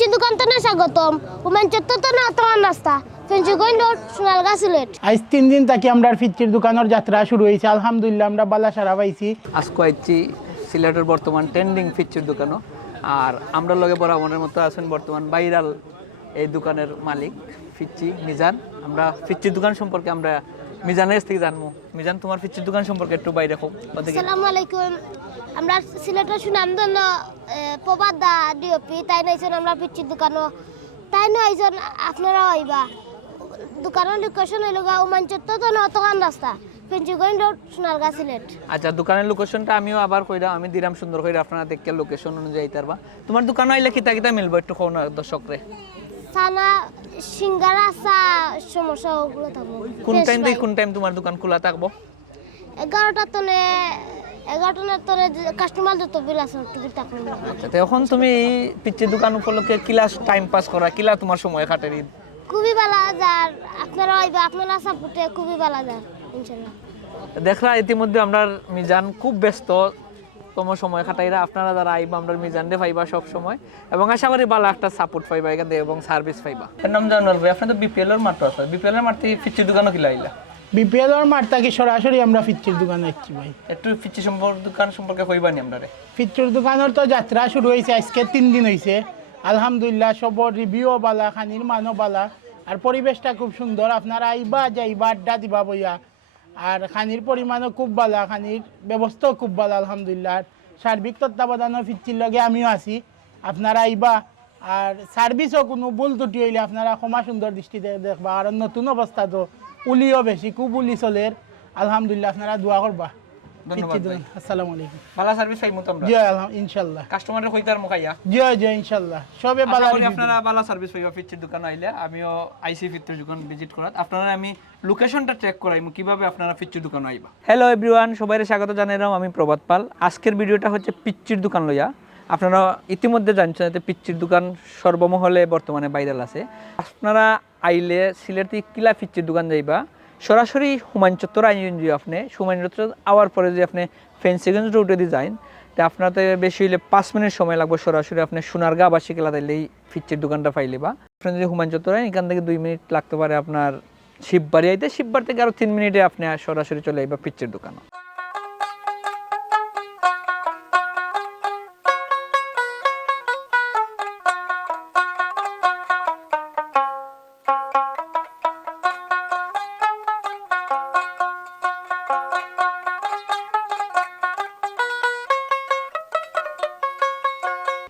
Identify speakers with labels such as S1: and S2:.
S1: পিচ্ছি দোকান তো না স্বাগতম উমেন চত্বর তো না তোমার নাস্তা ফেন্সি গইন্ড সোনালগা সিলেট
S2: আজ তিন দিন থাকি আমরা ফিচির দোকানের যাত্রা শুরু হয়েছে আলহামদুলিল্লাহ আমরা বালা সারা পাইছি
S3: আজকে আইছি সিলেটের বর্তমান ট্রেন্ডিং ফিচুর দোকানও আর আমরা লগে বরাবরের মতো আছেন বর্তমান ভাইরাল এই দোকানের মালিক ফিচ্চি মিজান আমরা ফিচ্চির দোকান সম্পর্কে আমরা মিজানের কাছ থেকে জানব। মিজান তোমার ফিচ্চির দোকান সম্পর্কে একটু বাইরে ওদিকে।
S1: আসসালামু আলাইকুম। আমরা সিলেটের সুনামধন্য প্রবাদ দা ডিওপি তাই নাইছেন আমরা পিচ্ছির দোকানও তাই নাইছেন আপনারা হইবা দোকানের লোকেশন হইল গা উমান চত্বর তো না তোমার রাস্তা ফেন্সি গইন্ড সোনালগা সিলেট।
S3: আচ্ছা দোকানের লোকেশনটা আমিও আবার কইরা আমি দিরাম সুন্দর কইরা আপনারা দেখে লোকেশন অনুযায়ী তারবা তোমার দোকান আইলে কিতা কিতা মিলবো একটু কোন দর্শকরে?
S1: সানা সিঙ্গারা চা সমস্যা ওগুলো থাকব।
S3: কোন টাইম থেকে কোন টাইম তোমার দোকান খোলা থাকব?
S1: এগারোটা তনে এগারোটা তনে কাস্টমার যত বিল আছে টুপি থাকবে
S3: আচ্ছা এখন তুমি এই দোকান উপলক্ষে কিলা টাইম পাস করা কিলা তোমার সময় ঈদ?
S1: খুবই ভালো যার আপনারা হইবা আপনারা সাপোর্টে খুবই ভালো যার ইনশাল্লাহ।
S3: দেখরা ইতিমধ্যে আমরা মিজান খুব ব্যস্ত তম সময় কাটাইরা আপনারা যারা আইবা আমরা মিজান দে পাইবা সব সময়। এবং আশা করি ভালো একটা সাপোর্ট পাইবা এখান থেকে এবং সার্ভিস পাইবা। এর নাম জানার ভাই আপনার তো বিপিএল এর মাত্র আছে। বিপিএল এর মাঠে ফিচ্চির দোকানও কিলা আইলা
S2: বিপিএল এর মাঠ থাকি সরাসরি আমরা ফিচির দোকানে যাচ্ছি ভাই।
S3: একটু ফিচ্চি সম্পর্ক দোকান সম্পর্কে কইবা নি আমরা
S2: ফিচুর দোকানের তো যাত্রা শুরু হয়েছে আজকে তিন দিন হয়েছে আলহামদুলিল্লাহ সবর রিভিউও বালা খানির মানও বালা। আর পরিবেশটা খুব সুন্দর। আপনারা আইবা যাইবা আড্ডা দিবা বইয়া। আর খানির পরিমাণও খুব ভালো খানির ব্যবস্থাও খুব ভালো, আলহামদুলিল্লাহ। সার্বিক তত্ত্বাবধানও ফিরছির লগে আমিও আছি। আপনারা আইবা, আর সার্ভিসও কোনো ভুল ত্রুটি হইলে আপনারা ক্ষমা সুন্দর দৃষ্টিতে দেখবা। আর নতুন অবস্থা তো উলিও বেশি, খুব উলি চলের আলহামদুলিল্লাহ, আপনারা দোয়া করবা।
S3: ধন্যবাদ
S2: ফিচির
S3: ভাই।
S2: দোকান। আসসালামু আলাইকুম।
S3: ভালো সার্ভিস পাইমু তো আমরা
S2: জয় আলহাম
S3: কাস্টমারের কইতার মুখাইয়া
S2: জয় জয় ইনশাল্লাহ। সবে
S3: আশা
S2: বালা
S3: আপনারা ভালো সার্ভিস পাইবা ফিচ্চির দোকান আইলে। আমিও আইসি ফিচ্চির দোকান ভিজিট করাত। আপনারা আমি লোকেশনটা ট্র্যাক করাইমু কীভাবে আপনারা ফিচ্চির দোকান আইবা। হ্যালো এভরিওয়ান সবাই স্বাগত জানাইলাম আমি প্রভাত পাল। আজকের ভিডিওটা হচ্ছে পিচ্চির দোকান লইয়া। আপনারা ইতিমধ্যে জানছেন যে পিচ্চির দোকান সর্বমহলে বর্তমানে ভাইরাল আছে। আপনারা আইলে সিলেটি কিলা ফিচ্চির দোকান যাইবা সরাসরি হুমায়ুন চত্বর আইন যদি আপনি, হুমায়ুন চত্বর আওয়ার পরে যদি আপনি ফেন্সিগঞ্জ রুটে দিয়ে যান তা আপনার তো বেশি হইলে পাঁচ মিনিট সময় লাগবে সরাসরি আপনি সোনারগা আবাসিক এলাকাইলেই ফিচ্চির দোকানটা পাইলে বা। আপনি যদি হুমায়ুন চত্বর আইন, এখান থেকে দুই মিনিট লাগতে পারে আপনার শিববাড়ি আইতে শিববার থেকে আরও তিন মিনিটে আপনি সরাসরি চলে আইবা ফিচের দোকান।